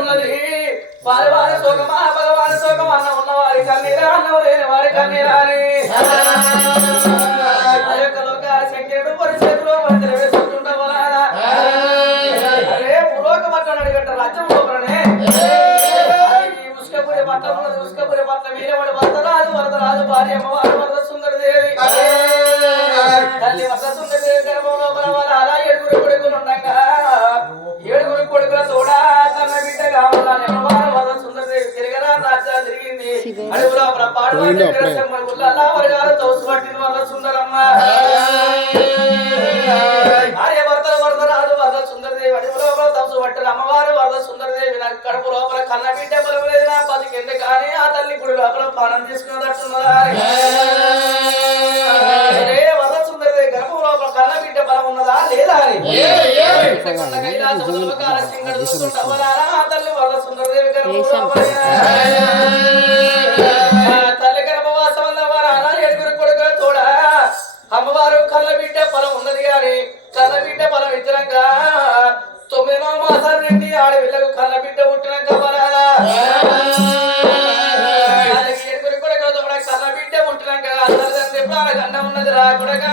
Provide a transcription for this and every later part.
ఉన్నది. పోయింది అప్పుడే అమ్మవారు వరద సుందరదేవి నాకు కడుపు లోపల కన్న బిడ్డ బలవలేదు నా బతికింది కానీ ఆ తల్లి గుడి లోపల పానం తీసుకున్నట్టున్నదా వరద సుందరదేవి గర్భం లోపల కన్న బిడ్డ బలం ఉన్నదా లేదా అని? తల్లి గర్భవాసం వారు అలా ఏడుగురు కొడుకు తోడా. అమ్మవారు కళ్ళ బిడ్డ పొలం ఉన్నది గాని కళ్ళ బిడ్డ పొలం ఇచ్చినాక తొమ్మిదో మాసాలు నిండి ఆడపిల్లకు కళ్ళ బిడ్డ పుట్టినాక వరాలా. ఏడుగురు కొడుకు తోడా కళ్ళ బిడ్డ పుట్టినాక తల్లిదండ్రి ప్రాణ గండ ఉన్నది రా కొడగా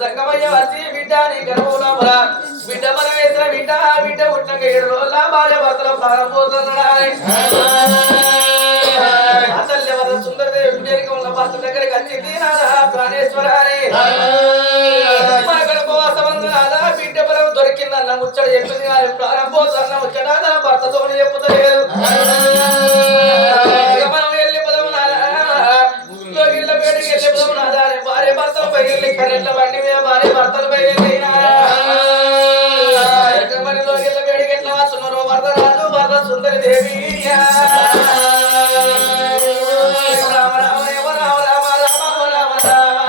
జంగమయ్య వచ్చి బిడ్డ నీ రోజుల భార్య భర్తల ప్రాణం వల్ల సుందరదేవి ఉన్న భర్త దగ్గరికి వచ్చింది నాదా ప్రాణేశ్వర అని మన గర్భవాసమందు నాదా దొరికిందన్న ముచ్చట చెప్పింది ప్రారంభోత్సన్న ముచ్చట భర్తతో చెప్పుతుంది సుందరి దేవి రామ రామ రామ రామ రామ రామ రామ రామ రామ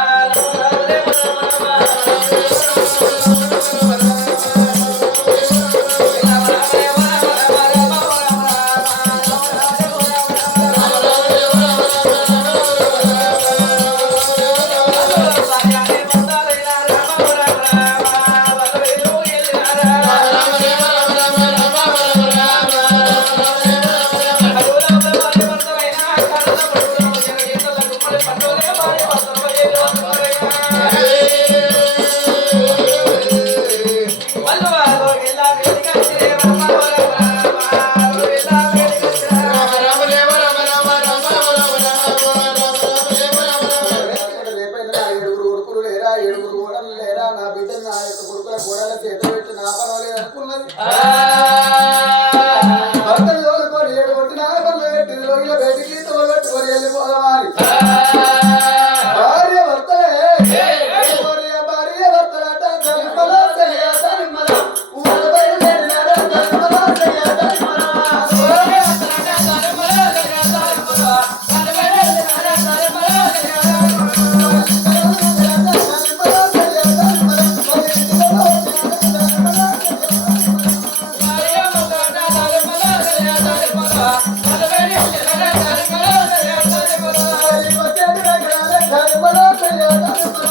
రకరకాల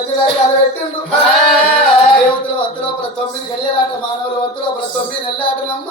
దొరసారి కన్ని రాగాలు పెట్టిండు దేవతల వంతు లోపల తొమ్మిది గడియలాట మానవుల వంతు లోపల తొమ్మిది నెల్లాటలమ్మ